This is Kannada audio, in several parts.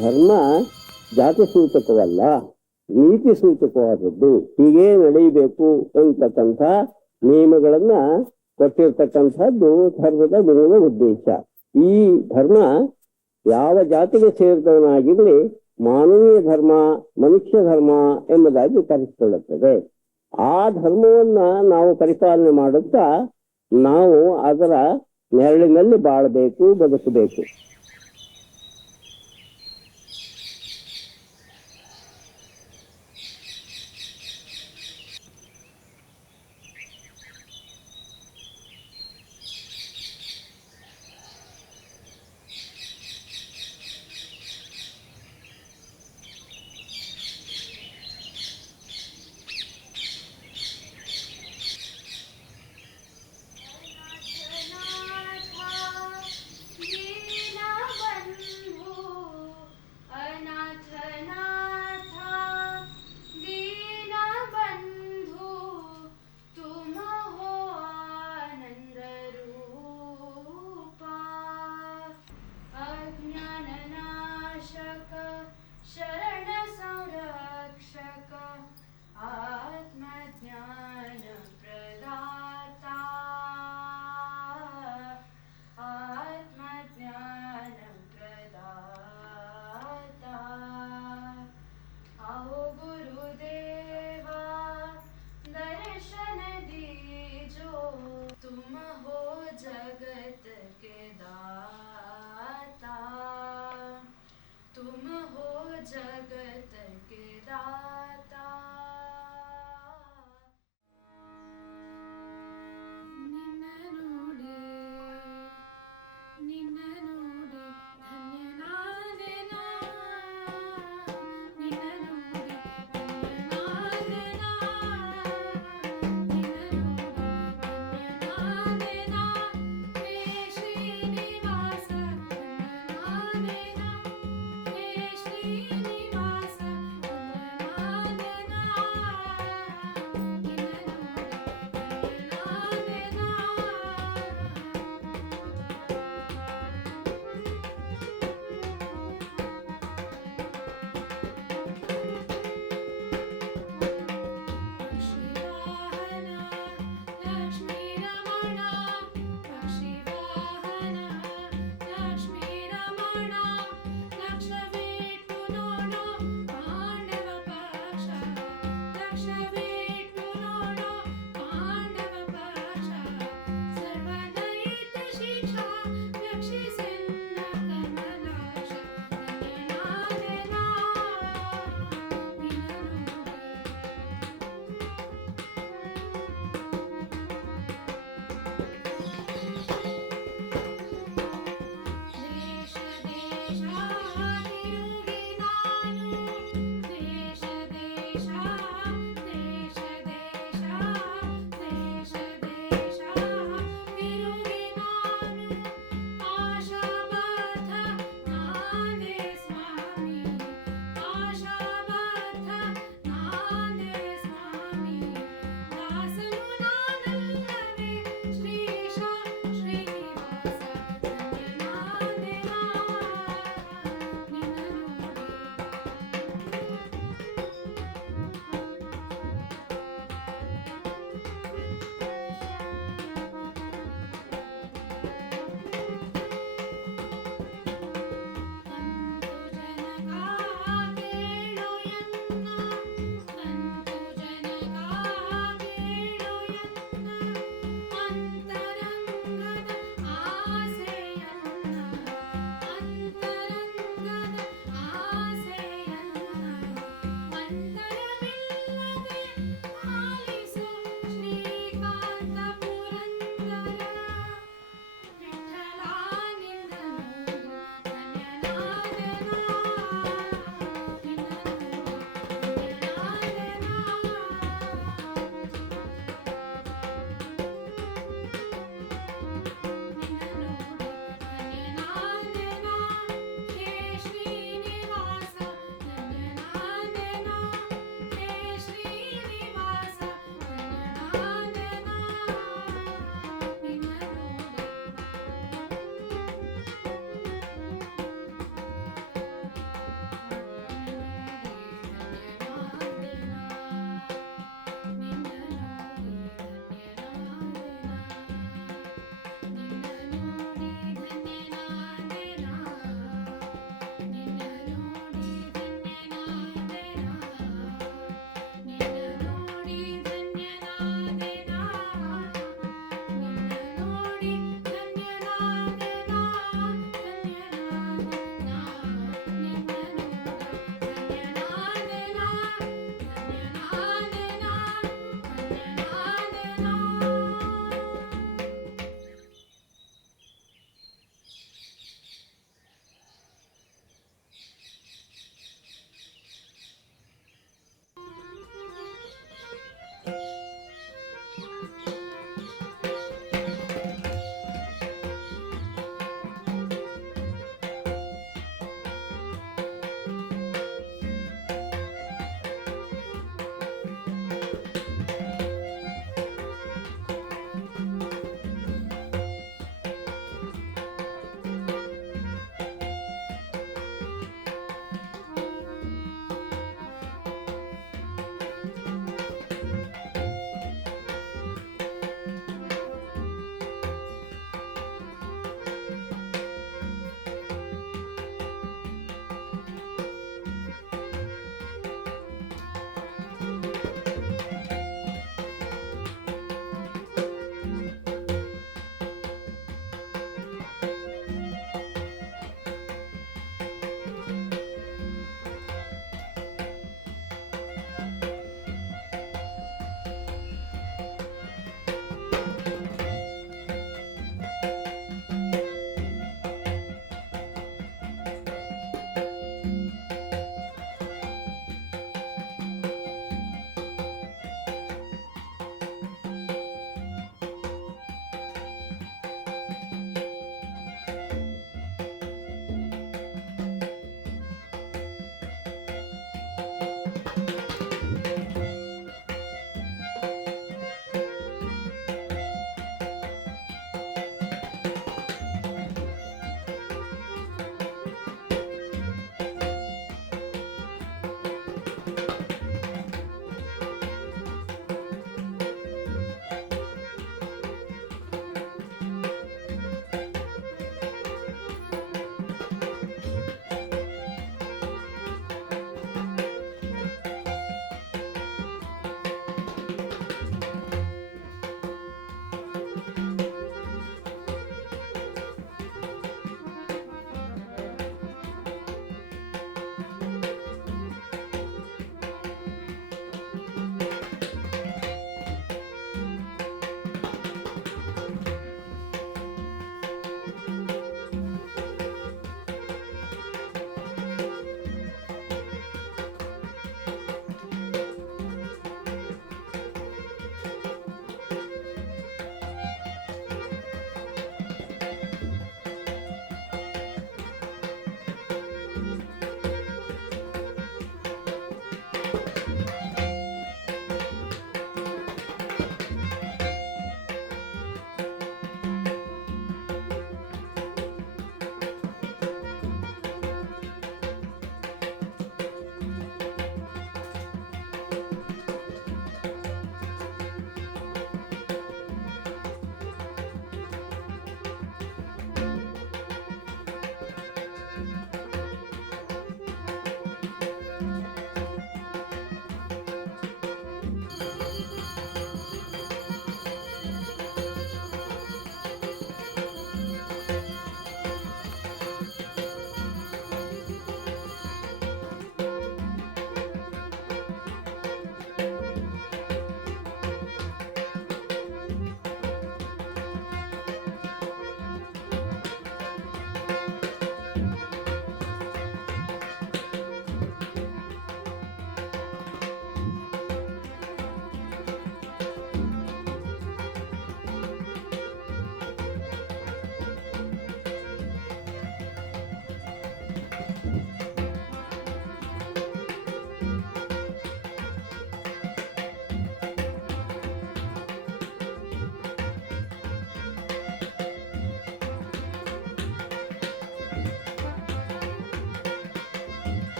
ಧರ್ಮ ಜಾತಿ ಸೂಚಕವಲ್ಲ, ನೀತಿ ಸೂಚಕವಾದದ್ದು. ಹೀಗೇ ನಡೆಯಬೇಕು ಅಂತಕ್ಕಂಥ ನಿಯಮಗಳನ್ನ ಕೊಟ್ಟಿರ್ತಕ್ಕಂಥದ್ದು ಧರ್ಮದ ಮೂಲ ಉದ್ದೇಶ. ಈ ಧರ್ಮ ಯಾವ ಜಾತಿಗೆ ಸೇರಿದವನಾಗಿರಲಿ ಮಾನವೀಯ ಧರ್ಮ, ಮನುಷ್ಯ ಧರ್ಮ ಎಂಬುದಾಗಿ ಕರೆಸಿಕೊಳ್ಳುತ್ತದೆ. ಆ ಧರ್ಮವನ್ನ ನಾವು ಪರಿಪಾಲನೆ ಮಾಡುತ್ತಾ ನಾವು ಅದರ ನೆರಳಿನಲ್ಲಿ ಬಾಳಬೇಕು, ಬದುಕಬೇಕು. ಜಗನ್ನಾಥ, ವೀರನಾಥ,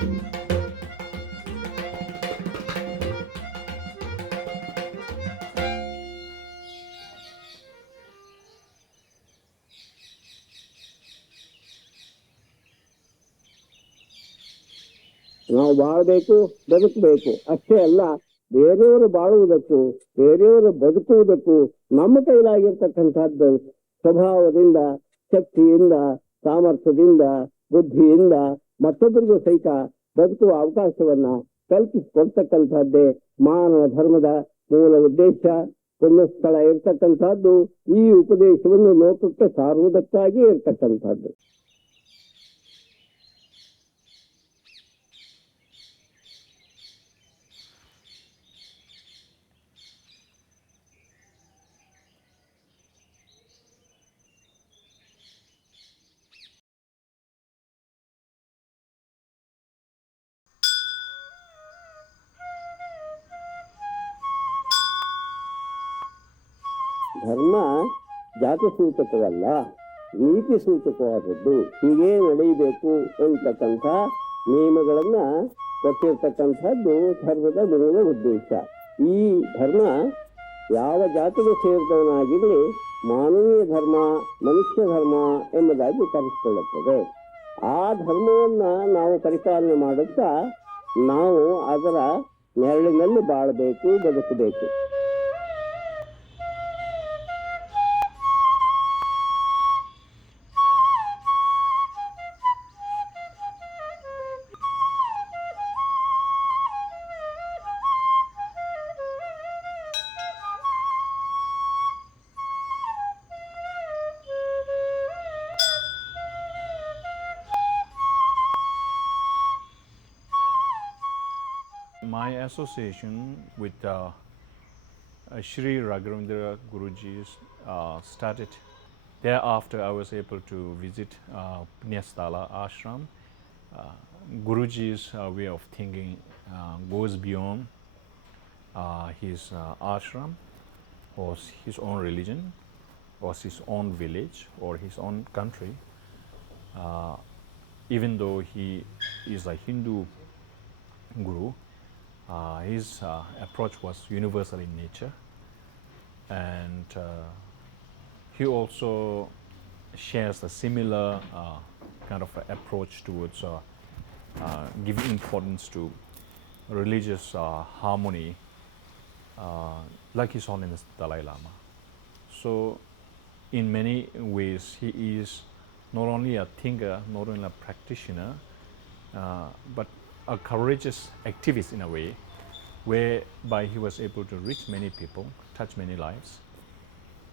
ನಾವು ಬಾಳಬೇಕು, ಬದುಕಬೇಕು ಅಷ್ಟೇ ಅಲ್ಲ, ಬೇರೆಯವರು ಬಾಳುವುದಕ್ಕೂ ಬೇರೆಯವರು ಬದುಕುವುದಕ್ಕೂ ನಮ್ಮ ಕೈಲಾಗಿರ್ತಕ್ಕಂಥದ್ದು ಸ್ವಭಾವದಿಂದ, ಶಕ್ತಿಯಿಂದ, ಸಾಮರ್ಥ್ಯದಿಂದ, ಬುದ್ಧಿಯಿಂದ ಮತ್ತೊಬ್ಬರಿಗೂ ಸಹಿತ ಬದುಕುವ ಅವಕಾಶವನ್ನ ಕಲ್ಪಿಸಿಕೊಡ್ತಕ್ಕಂಥದ್ದೇ ಮಾನವ ಧರ್ಮದ ಮೂಲ ಉದ್ದೇಶ. ಪುಣ್ಯಸ್ಥಳ ಇರ್ತಕ್ಕಂಥದ್ದು ಈ ಉಪದೇಶವನ್ನು ಲೋಕಕ್ಕೆ ಸಾರುವುದಕ್ಕಾಗಿ ಇರ್ತಕ್ಕಂಥದ್ದು. ಧರ್ಮ ಜಾತಿ ಸೂಚಕವಲ್ಲ, ನೀತಿ ಸೂಚಕವಾದದ್ದು. ಹೀಗೇ ನಡೆಯಬೇಕು ಅಂತಕ್ಕಂಥ ನಿಯಮಗಳನ್ನ ಕೊಟ್ಟಿರ್ತಕ್ಕಂಥದ್ದು ಧರ್ಮದ ಮೂಲ ಉದ್ದೇಶ. ಈ ಧರ್ಮ ಯಾವ ಜಾತಿಗೆ ಸೇರಿದವನಾಗಿರಲಿ ಮಾನವೀಯ ಧರ್ಮ, ಮನುಷ್ಯ ಧರ್ಮ ಎಂಬುದಾಗಿ ಕರೆಸಿಕೊಳ್ಳುತ್ತದೆ. ಆ ಧರ್ಮವನ್ನ ನಾವು ಪರಿಪಾಲನೆ ಮಾಡುತ್ತಾ ನಾವು ಅದರ ನೆರಳಿನಲ್ಲಿ ಬಾಳಬೇಕು, ಬದುಕಬೇಕು. My association with Shri Raghavendra Guruji started. Thereafter, I was able to visit Punyasthala Ashram. Guruji's way of thinking goes beyond his ashram or his own religion or his own village or his own country. Even though he is a Hindu guru, his approach was universal in nature, and he also shares a similar kind of approach towards giving importance to religious harmony, like His Holiness Dalai Lama. So in many ways he is not only a thinker, not only a practitioner, but a courageous activist in a way, whereby he was able to reach many people, touch many lives,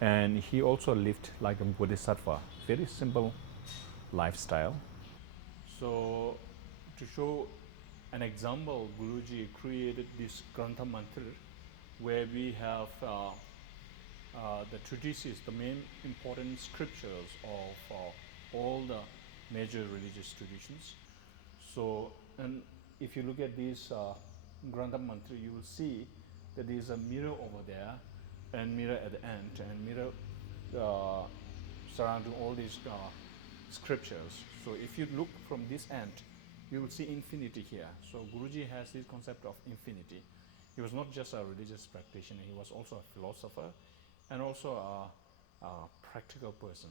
and he also lived like a bodhisattva, very simple lifestyle. So to show an example, Guruji created this Grantha Mantra, where we have the treatises, the main important scriptures of all the major religious traditions. So, and if you look at this Grantha Mantra, you will see that there is a mirror over there and mirror at the end, and mirror surrounding all these scriptures. So if you look from this end, you will see infinity here. So Guruji has this concept of infinity. He was not just a religious practitioner, he was also a philosopher and also a practical person.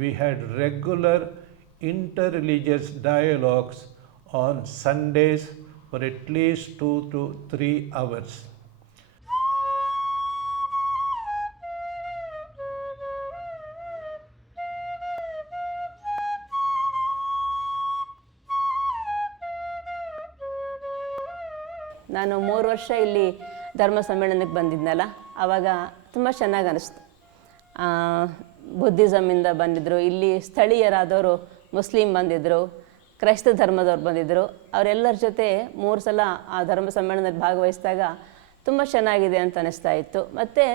We had regular interreligious dialogues on Sundays for at least 2 to 3 hours. ನಾನು 3 ವರ್ಷ ಇಲ್ಲಿ ಧರ್ಮ ಸಮ್ಮೇಳನಕ್ಕೆ ಬಂದಿದ್ನಲ್ಲ, ಆವಾಗ ತುಂಬ ಚೆನ್ನಾಗಿ ಅನಿಸ್ತು. ಬುದ್ಧಿಸಮಿಂದ ಬಂದಿದ್ದರು, ಇಲ್ಲಿ ಸ್ಥಳೀಯರಾದವರು ಮುಸ್ಲಿಂ ಬಂದಿದ್ದರು, ಕ್ರೈಸ್ತ ಧರ್ಮದವ್ರು ಬಂದಿದ್ದರು. ಅವರೆಲ್ಲರ ಜೊತೆ 3 ಸಲ ಆ ಧರ್ಮ ಸಮ್ಮೇಳನದಲ್ಲಿ ಭಾಗವಹಿಸಿದಾಗ ತುಂಬ ಚೆನ್ನಾಗಿದೆ ಅಂತ ಅನಿಸ್ತಾ ಇತ್ತು. ಮತ್ತು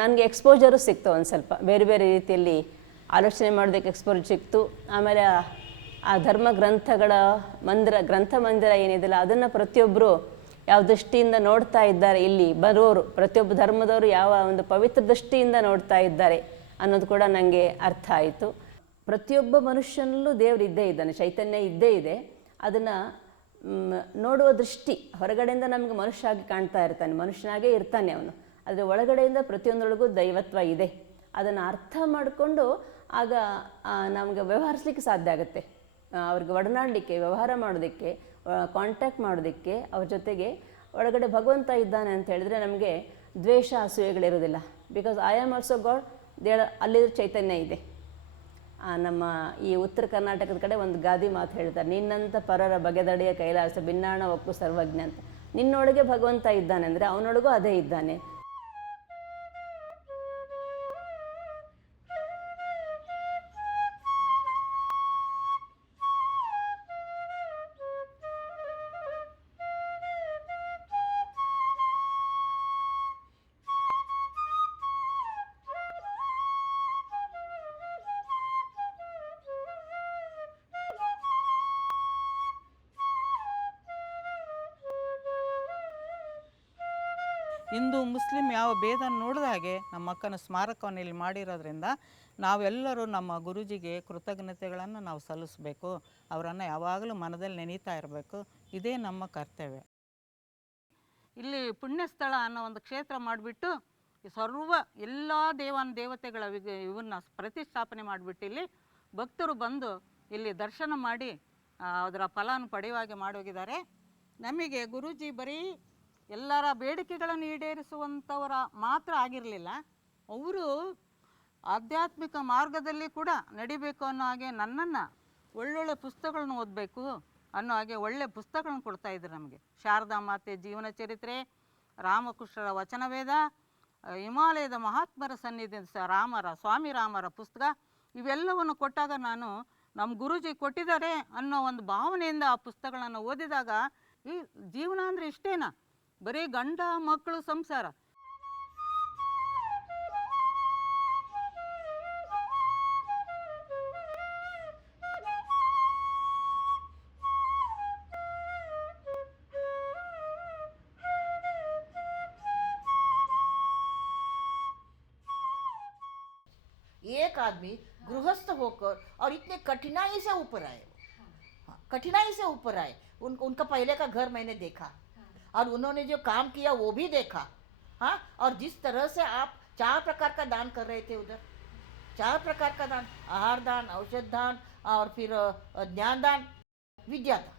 ನನಗೆ ಎಕ್ಸ್ಪೋಜರು ಸಿಕ್ತು, ಒಂದು ಸ್ವಲ್ಪ ಬೇರೆ ಬೇರೆ ರೀತಿಯಲ್ಲಿ ಆಲೋಚನೆ ಮಾಡೋದಕ್ಕೆ ಎಕ್ಸ್ಪೋಜರ್ ಸಿಕ್ತು. ಆಮೇಲೆ ಆ ಧರ್ಮ ಗ್ರಂಥಗಳ ಗ್ರಂಥ ಮಂದಿರ ಏನಿದೆಯಲ್ಲ ಅದನ್ನು ಪ್ರತಿಯೊಬ್ಬರು ಯಾವ ದೃಷ್ಟಿಯಿಂದ ನೋಡ್ತಾ ಇದ್ದಾರೆ, ಇಲ್ಲಿ ಬರೋರು ಪ್ರತಿಯೊಬ್ಬ ಧರ್ಮದವರು ಯಾವ ಒಂದು ಪವಿತ್ರ ದೃಷ್ಟಿಯಿಂದ ನೋಡ್ತಾ ಇದ್ದಾರೆ ಅನ್ನೋದು ಕೂಡ ನನಗೆ ಅರ್ಥ ಆಯಿತು. ಪ್ರತಿಯೊಬ್ಬ ಮನುಷ್ಯನಲ್ಲೂ ದೇವರು ಇದ್ದೇ ಇದ್ದಾನೆ, ಚೈತನ್ಯ ಇದ್ದೇ ಇದೆ. ಅದನ್ನು ನೋಡುವ ದೃಷ್ಟಿ, ಹೊರಗಡೆಯಿಂದ ನಮಗೆ ಮನುಷ್ಯ ಆಗಿ ಕಾಣ್ತಾ ಇರ್ತಾನೆ, ಮನುಷ್ಯನಾಗೇ ಇರ್ತಾನೆ ಅವನು, ಆದರೆ ಒಳಗಡೆಯಿಂದ ಪ್ರತಿಯೊಂದರೊಳಗೂ ದೈವತ್ವ ಇದೆ. ಅದನ್ನು ಅರ್ಥ ಮಾಡಿಕೊಂಡು ಆಗ ನಮಗೆ ವ್ಯವಹರಿಸಲಿಕ್ಕೆ ಸಾಧ್ಯ ಆಗುತ್ತೆ, ಅವ್ರಿಗೆ ಒಡನಾಡಲಿಕ್ಕೆ, ವ್ಯವಹಾರ ಮಾಡೋದಕ್ಕೆ, ಕಾಂಟ್ಯಾಕ್ಟ್ ಮಾಡೋದಕ್ಕೆ, ಅವ್ರ ಜೊತೆಗೆ ಒಳಗಡೆ ಭಗವಂತ ಇದ್ದಾನೆ ಅಂತ ಹೇಳಿದ್ರೆ ನಮಗೆ ದ್ವೇಷ ಅಸೂಯೆಗಳಿರೋದಿಲ್ಲ. Because I am also god, ಅಲ್ಲಿ ಚೈತನ್ಯ ಇದೆ. ನಮ್ಮ ಈ ಉತ್ತರ ಕರ್ನಾಟಕದ ಕಡೆ ಒಂದು ಗಾದಿ ಮಾತು ಹೇಳ್ತಾರೆ, ನಿನ್ನಂಥ ಪರರ ಬಗೆದಡೆಯ ಕೈಲಾಸ ಭಿನ್ನಾಣ ಒಕ್ಕು ಸರ್ವಜ್ಞ ಅಂತ. ನಿನ್ನೊಳಗೆ ಭಗವಂತ ಇದ್ದಾನೆ ಅಂದರೆ ಅವನೊಳಗೂ ಅದೇ ಇದ್ದಾನೆ. ಹಿಂದೂ ಮುಸ್ಲಿಂ ಯಾವ ಭೇದ ನೋಡಿದ ಹಾಗೆ ನಮ್ಮ ಅಕ್ಕನ ಸ್ಮಾರಕವನ್ನು ಇಲ್ಲಿ ಮಾಡಿರೋದ್ರಿಂದ ನಾವೆಲ್ಲರೂ ನಮ್ಮ ಗುರೂಜಿಗೆ ಕೃತಜ್ಞತೆಗಳನ್ನು ನಾವು ಸಲ್ಲಿಸಬೇಕು, ಅವರನ್ನು ಯಾವಾಗಲೂ ಮನದಲ್ಲಿ ನೆನೀತಾ ಇರಬೇಕು. ಇದೇ ನಮ್ಮ ಕರ್ತವ್ಯ. ಇಲ್ಲಿ ಪುಣ್ಯಸ್ಥಳ ಅನ್ನೋ ಒಂದು ಕ್ಷೇತ್ರ ಮಾಡಿಬಿಟ್ಟು ಸರ್ವ ಎಲ್ಲ ದೇವತೆಗಳ ಇವನ್ನ ಪ್ರತಿಷ್ಠಾಪನೆ ಮಾಡಿಬಿಟ್ಟು ಇಲ್ಲಿ ಭಕ್ತರು ಬಂದು ಇಲ್ಲಿ ದರ್ಶನ ಮಾಡಿ ಅದರ ಫಲವನ್ನು ಪಡೆಯುವಾಗೆ ಮಾಡೋಗಿದ್ದಾರೆ. ನಮಗೆ ಗುರೂಜಿ ಬರೀ ಎಲ್ಲರ ಬೇಡಿಕೆಗಳನ್ನು ಈಡೇರಿಸುವಂಥವರ ಮಾತ್ರ ಆಗಿರಲಿಲ್ಲ, ಅವರು ಆಧ್ಯಾತ್ಮಿಕ ಮಾರ್ಗದಲ್ಲಿ ಕೂಡ ನಡಿಬೇಕು ಅನ್ನೋ ಹಾಗೆ ನನ್ನನ್ನು ಒಳ್ಳೊಳ್ಳೆ ಪುಸ್ತಕಗಳನ್ನ ಓದಬೇಕು ಅನ್ನೋ ಹಾಗೆ ಒಳ್ಳೆ ಪುಸ್ತಕಗಳನ್ನು ಕೊಡ್ತಾಯಿದ್ರು ನಮಗೆ. ಶಾರದಾ ಮಾತೆ ಜೀವನ ಚರಿತ್ರೆ, ರಾಮಕೃಷ್ಣರ ವಚನವೇದ, ಹಿಮಾಲಯದ ಮಹಾತ್ಮರ ಸನ್ನಿಧಿ ಸ್ವಾಮಿ ರಾಮರ ಪುಸ್ತಕ, ಇವೆಲ್ಲವನ್ನು ಕೊಟ್ಟಾಗ ನಾನು ನಮ್ಮ ಗುರೂಜಿ ಕೊಟ್ಟಿದ್ದಾರೆ ಅನ್ನೋ ಒಂದು ಭಾವನೆಯಿಂದ ಆ ಪುಸ್ತಕಗಳನ್ನು ಓದಿದಾಗ ಈ ಜೀವನ ಅಂದರೆ ಇಷ್ಟೇನಾ, ಬರೀ ಗಂಡ ಮಕ್ಕಳು ಸಂಸಾರ. एक आदमी गृहस्थ होकर और इतने कठिनाई से ऊपर आए, कठिनाई से ऊपर आए। उनका पहले का घर मैंने देखा और उन्होंने जो काम किया वो भी देखा। हाँ, और जिस तरह से आप 4 प्रकार का दान कर रहे थे उधर, 4 प्रकार का दान, आहार दान, औषध दान और फिर ज्ञान दान, विद्या दान।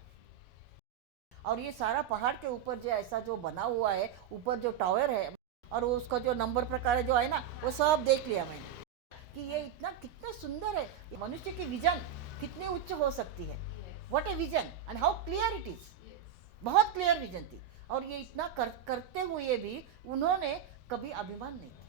और ये सारा पहाड़ के ऊपर जो ऐसा जो बना हुआ है, ऊपर जो टावर है और उसका जो नंबर प्रकार जो है ना, वो सब देख लिया मैंने कि ये कितना सुंदर है। मनुष्य की विजन कितनी उच्च हो सकती है। What a vision and how clear it is. बहुत क्लियर विजन थी और ये इतना करते हुए भी उन्होंने कभी अभिमान नहीं किया।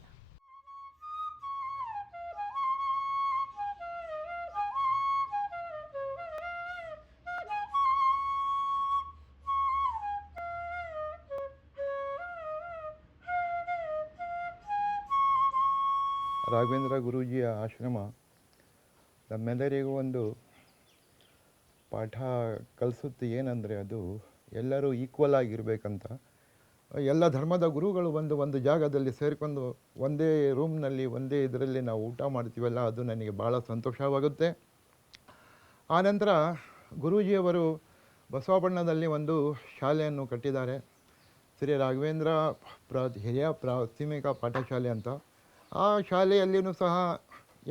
ರಾಘವೇಂದ್ರ ಗುರೂಜಿಯ ಆಶ್ರಮ ನಮ್ಮೆಲ್ಲರಿಗೂ ಒಂದು ಪಾಠ ಕಲಿಸುತ್ತೆ. ಏನಂದರೆ ಅದು ಎಲ್ಲರೂ ಈಕ್ವಲ್ ಆಗಿರಬೇಕಂತ. ಎಲ್ಲ ಧರ್ಮದ ಗುರುಗಳು ಒಂದು ಜಾಗದಲ್ಲಿ ಸೇರಿಕೊಂಡು ಒಂದೇ ರೂಮ್ನಲ್ಲಿ ಒಂದೇ ಇದರಲ್ಲಿ ನಾವು ಊಟ ಮಾಡ್ತೀವಲ್ಲ, ಅದು ನನಗೆ ಭಾಳ ಸಂತೋಷವಾಗುತ್ತೆ. ಆನಂತರ ಗುರೂಜಿಯವರು ಬಸವಪಟ್ಟಣದಲ್ಲಿ ಒಂದು ಶಾಲೆಯನ್ನು ಕಟ್ಟಿದ್ದಾರೆ, ಶ್ರೀ ರಾಘವೇಂದ್ರ ಹಿರಿಯ ಪ್ರಾಥಮಿಕ ಪಾಠಶಾಲೆ ಅಂತ. ಆ ಶಾಲೆಯಲ್ಲಿಯೂ ಸಹ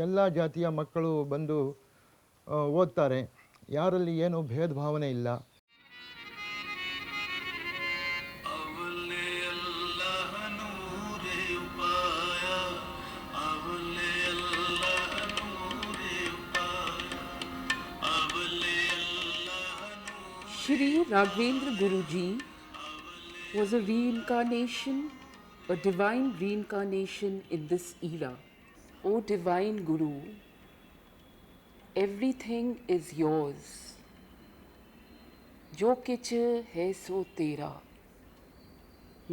ಎಲ್ಲ ಜಾತಿಯ ಮಕ್ಕಳು ಬಂದು ಓದ್ತಾರೆ, ಯಾರಲ್ಲಿ ಏನೂ ಭೇದ ಭಾವನೆ ಇಲ್ಲ. Shri Raghavendra Guruji was a reincarnation, a divine reincarnation in this era. O divine Guru, everything is yours. जो किच है सो तेरा,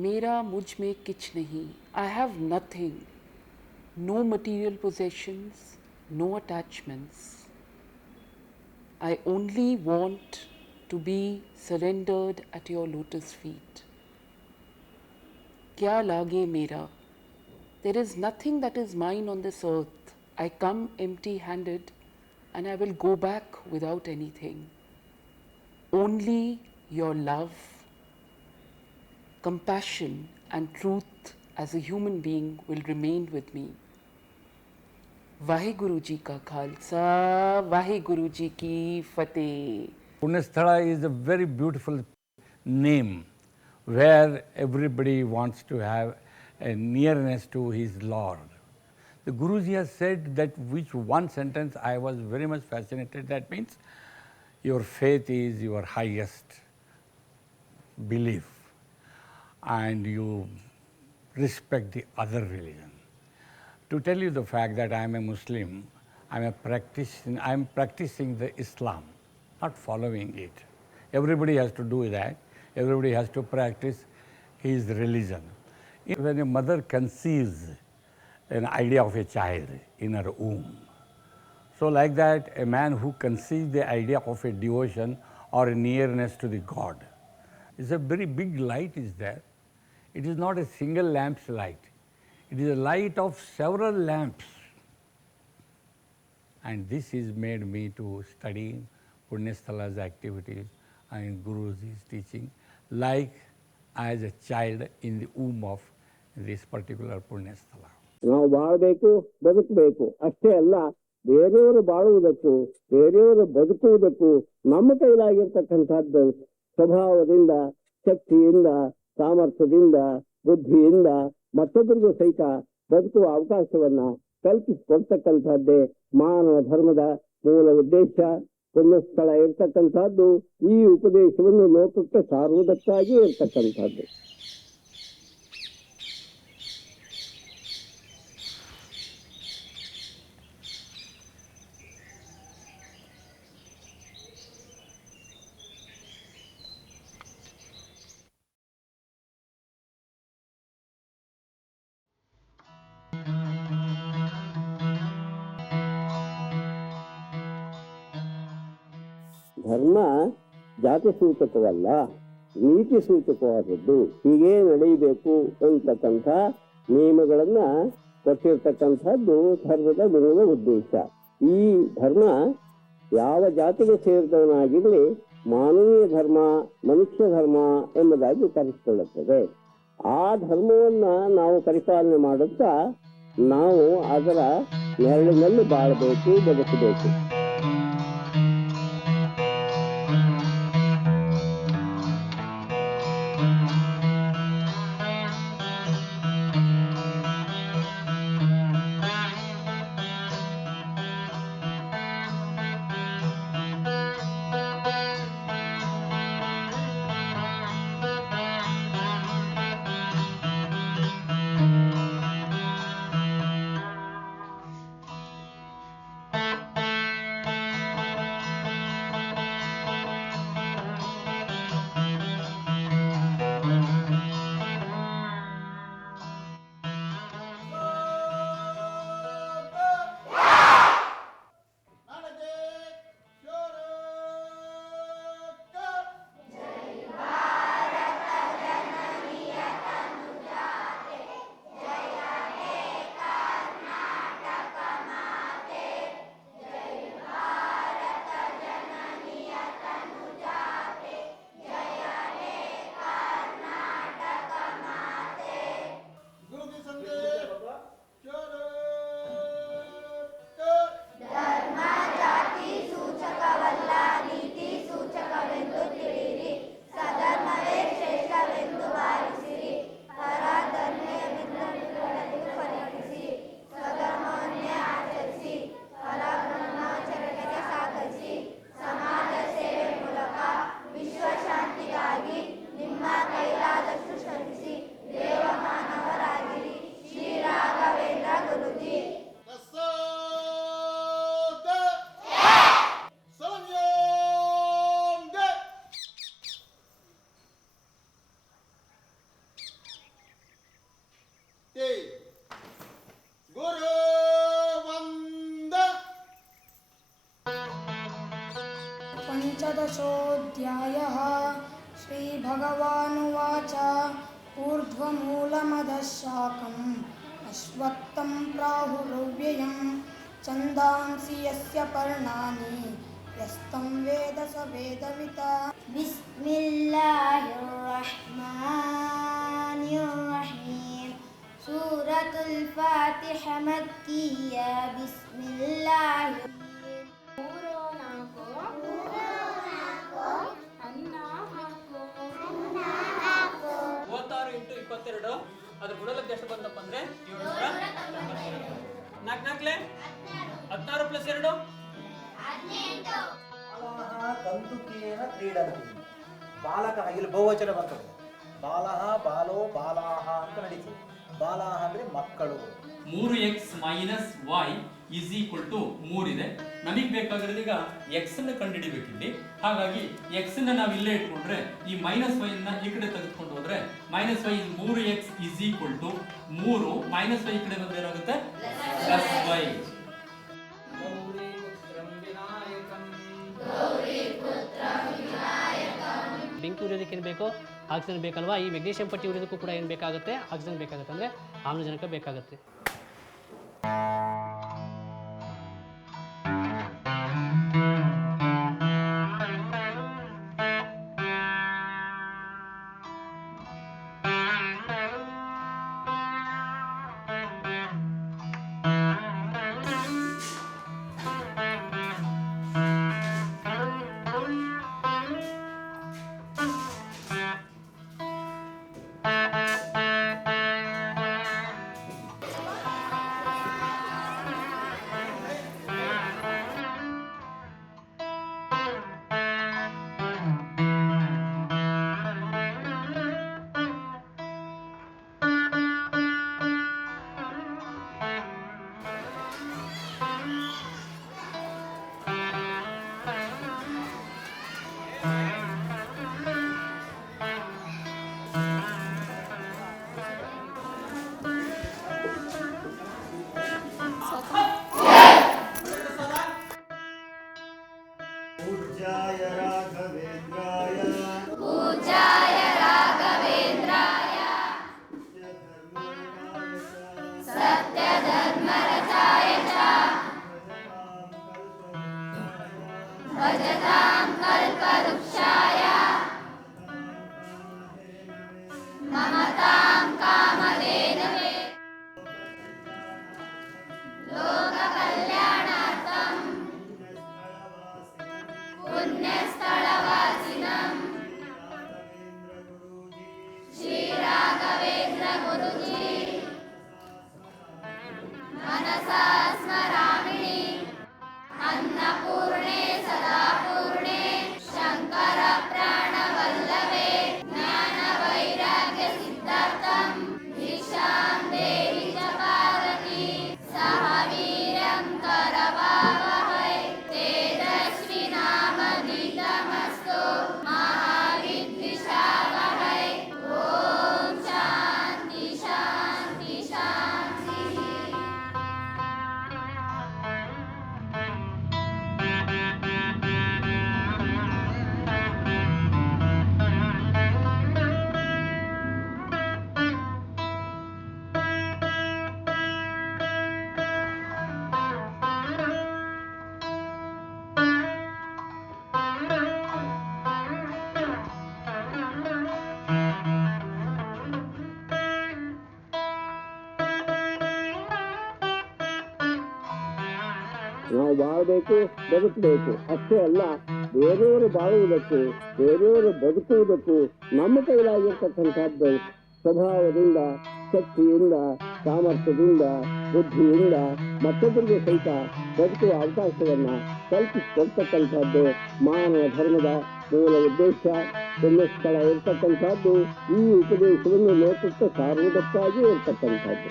मेरा मुझ में किच नहीं. I have nothing, no material possessions, no attachments. I only want to be surrendered at your lotus feet. kya lage mera. There is nothing that is mine on this earth. I come empty-handed and I will go back without anything. Only your love, compassion and truth as a human being will remain with me. Vaheguru Ji ka Khalsa, Vaheguru Ji ki Fateh. Punyasthala is a very beautiful name where everybody wants to have a nearness to his Lord. The Guruji has said that which one sentence I was very much fascinated. That means your faith is your highest belief and you respect the other religion. To tell you the fact that I am a Muslim, I am practicing the Islam, not following it. Everybody has to do that. Everybody has to practice his religion. When a mother conceives an idea of a child in her womb, so like that, a man who conceives the idea of a devotion or a nearness to the God, it's a very big light is there. It is not a single lamp's light. It is a light of several lamps. And this has made me to study Punyasthala's activities and Guruji's teaching like as a child in the womb of this particular Punyasthala. ನಾವು ಬಾಳಬೇಕು, ಬದುಕಬೇಕು ಅಷ್ಟೇ ಅಲ್ಲ, ಬೇರೆಯವರು ಬಾಳುವುದಕ್ಕೂ ಬೇರೆಯವರು ಬದುಕುವುದಕ್ಕೂ ನಮ್ಮ ಕೈಲಾಗಿರ್ತಕ್ಕಂಥದ್ದು ಸ್ವಭಾವದಿಂದ, ಶಕ್ತಿಯಿಂದ, ಸಾಮರ್ಥ್ಯದಿಂದ, ಬುದ್ಧಿಯಿಂದ ಮತ್ತೊಬ್ಬರಿಗೂ ಸಹಿತ ಬದುಕುವ ಅವಕಾಶವನ್ನ ಕಲ್ಪಿಸಿಕೊಡ್ತಕ್ಕಂಥದ್ದೇ ಮಾನವ ಧರ್ಮದ ಮೂಲ ಉದ್ದೇಶ. ಪುಣ್ಯಸ್ಥಳ ಇರ್ತಕ್ಕಂಥದ್ದು ಈ ಉಪದೇಶವನ್ನು ಲೋಕಕ್ಕೆ ಸಾರುವುದಕ್ಕಾಗಿ ಇರ್ತಕ್ಕಂಥದ್ದು. ಧರ್ಮ ಜಾತಿ ಸೂಚಕವಲ್ಲ, ನೀತಿ ಸೂಚಕವಾದದ್ದು. ಹೀಗೆ ನಡೆಯಬೇಕು ಅಂತಕ್ಕಂಥ ನಿಯಮಗಳನ್ನ ಕೊಟ್ಟಿರ್ತಕ್ಕಂಥದ್ದು ಧರ್ಮದ ಮೂಲ ಉದ್ದೇಶ. ಈ ಧರ್ಮ ಯಾವ ಜಾತಿಗೆ ಸೇರಿದವನಾಗಿರಲಿ ಮಾನವೀಯ ಧರ್ಮ, ಮನುಷ್ಯ ಧರ್ಮ ಎಂಬುದಾಗಿ ಕರೆಸಿಕೊಳ್ಳುತ್ತದೆ. ಆ ಧರ್ಮವನ್ನ ನಾವು ಪರಿಪಾಲನೆ ಮಾಡುತ್ತಾ ನಾವು ಅದರ ನೆರಳಿನಲ್ಲಿ ಬಾಳಬೇಕು, ಬದುಕಬೇಕು. पञ्चदशोऽध्यायः श्रीभगवानुवाच ऊर्ध्वमूलमधःशाकम् अश्वत्थं प्राहुरव्ययं छन्दांसि यस्य पर्णानि यस्तं वेद स वेदविता। बिस्मिल्लाहिर्रहमानिर्रहीम। सूरतुल फातिहा मक्किया। बिस्मिल्लाहिर ಅದ್ರ ಗುಣಲಬ್ಧ ಎಷ್ಟು ಬಂದಪ್ಪ ಅಂದ್ರೆ 742. 16 + 2 ಕಂದುಕೇನ ಕ್ರೀಡಂತಿ. ಬಾಲಕ ಇಲ್ಲಿ ಬಹುವಚನ ಬರ್ತದೆ. ಬಾಲಹ ಬಾಲೋ ಬಾಲಾಹ ಅಂತ ನಡೀತದೆ. ಬಾಲಾಹ ಅಂದ್ರೆ ಮಕ್ಕಳು. 3x - y = 3 ಇದೆ. ನಮಗೆ ಬೇಕಾಗಿರೋದು ಈಗ x ಅನ್ನು ಕಂಡುಹಿಡಿಬೇಕಿಲ್ಲಿ. ಹಾಗಾಗಿ x ಅನ್ನು ನಾವು ಇಲ್ಲೇ ಇಟ್ಕೊಂಡ್ರೆ ಈ -y ಅನ್ನ ಈ ಕಡೆ ತೆಗೆದುಕೊಂಡು ಹೋದ್ರೆ -y is 3x = 3 -y ಈ ಕಡೆ ಬಂದ್ರೆ ಏನಾಗುತ್ತೆ +y. ಬೆಂಕಿ ಉರಿಯೋದಕ್ಕೆ ಏನು ಬೇಕೋ ಆಕ್ಸಿಜನ್ ಬೇಕಲ್ವಾ. ಈ ಮೆಗ್ನೀಷಿಯಂ ಪಟ್ಟಿ ಉರಿಯೋದಕ್ಕೂ ಕೂಡ ಏನು ಬೇಕಾಗುತ್ತೆ, ಆಕ್ಸಿಜನ್ ಬೇಕಾಗುತ್ತೆ, ಅಂದರೆ ಆಮ್ಲಜನಕ ಬೇಕಾಗುತ್ತೆ. ನಾವು ಬಾಳಬೇಕು, ಬದುಕಬೇಕು ಅಷ್ಟೇ ಅಲ್ಲ, ಬೇರೆಯವರು ಬಾಳುವುದಕ್ಕೂ ಬೇರೆಯವರು ಬದುಕುವುದಕ್ಕೂ ನಮ್ಮ ಕೈಲಾಗಿರ್ತಕ್ಕಂಥದ್ದು ಸ್ವಭಾವದಿಂದ, ಶಕ್ತಿಯಿಂದ, ಸಾಮರ್ಥ್ಯದಿಂದ, ಬುದ್ಧಿಯಿಂದ ಮತ್ತೊಬ್ಬರಿಗೆ ಸಹಿತ ಬದುಕುವ ಅವಕಾಶವನ್ನು ಕಲ್ಪಿಸಿಕೊಡ್ತಕ್ಕಂಥದ್ದು ಮಾನವ ಧರ್ಮದ ಮೂಲ ಉದ್ದೇಶ. ಎಲ್ಲ ಸ್ಥಳ ಇರ್ತಕ್ಕಂಥದ್ದು ಈ ಉಪದೇಶವನ್ನು ನೇತೃತ್ವ ಸಾರುವುದಕ್ಕಾಗಿ ಇರ್ತಕ್ಕಂಥದ್ದು.